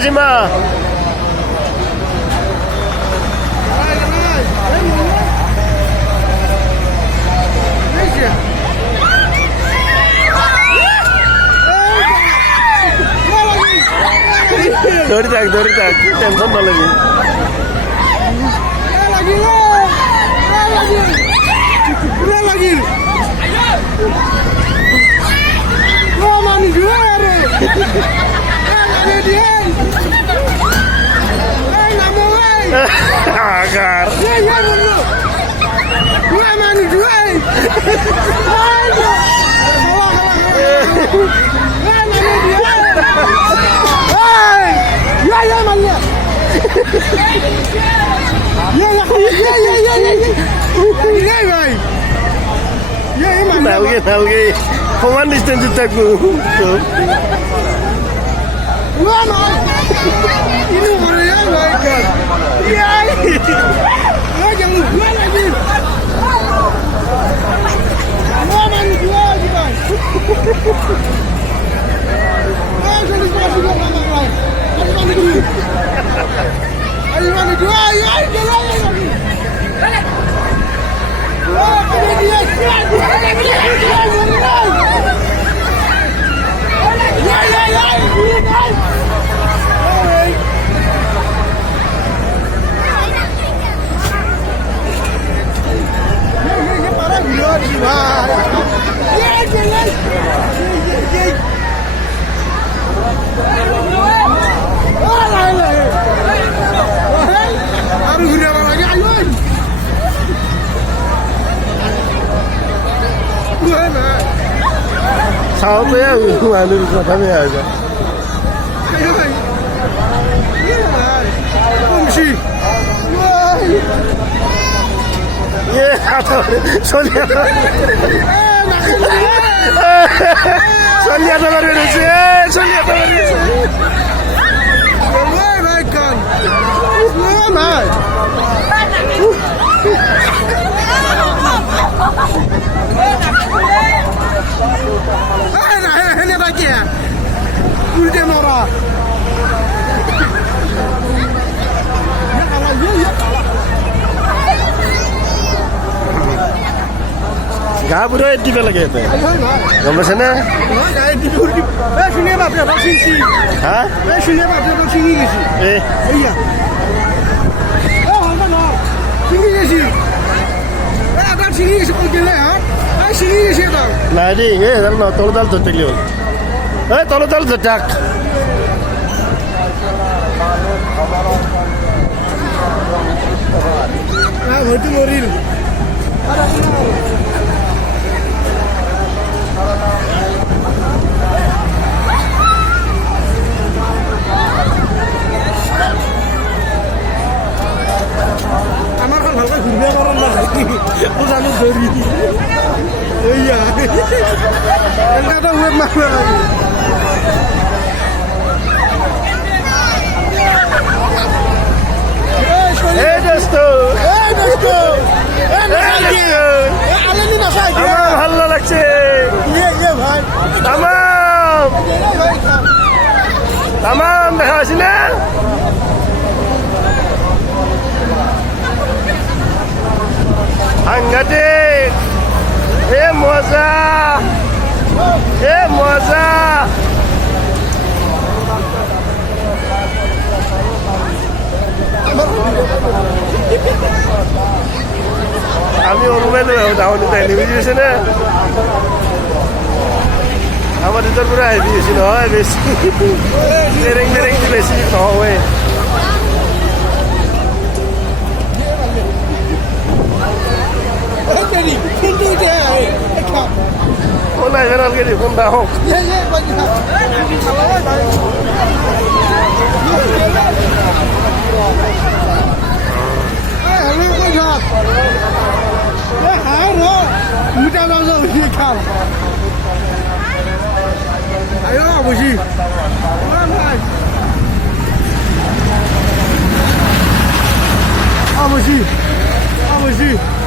Simba. ধরে থাক tension না লাগে agar tahu ke kawan distance takku ini mana ya mereka iya jangan jual lagi mana jual juga ayo mana jual ya sao thế mà lưu cho thấy bây giờ Sonia Gabur aja di lagi itu. Gambar sana? Sini apa? Berapa sini? Hah? Sini apa? Berapa sini sih? Iya. Mana? Sini sih. Ada sini sih kau gila ya? Sini sih tau. Nah di, kalau tolong dal tuh terlihat. Tolong dal tuh tak. Nah, itu loril. আমার খান ভালকে ঘুরবে পারো না ও জানো ধরি এইয়া এটা web মারবে এই দোস্ত আমার ভালো লাগছে ভাই তামাম দেখা আছি না সাংঘাতিক মজা মজা আমি অনুমানে যাওনি তাই নিবিছে না আমার ভিতর পুরো হেভি হয়েছিল হয় বেশি দেরেং বেশি হয় hôm nay cái gì không đau không? Ayo, apa sih? অবশ্যই অবশ্যই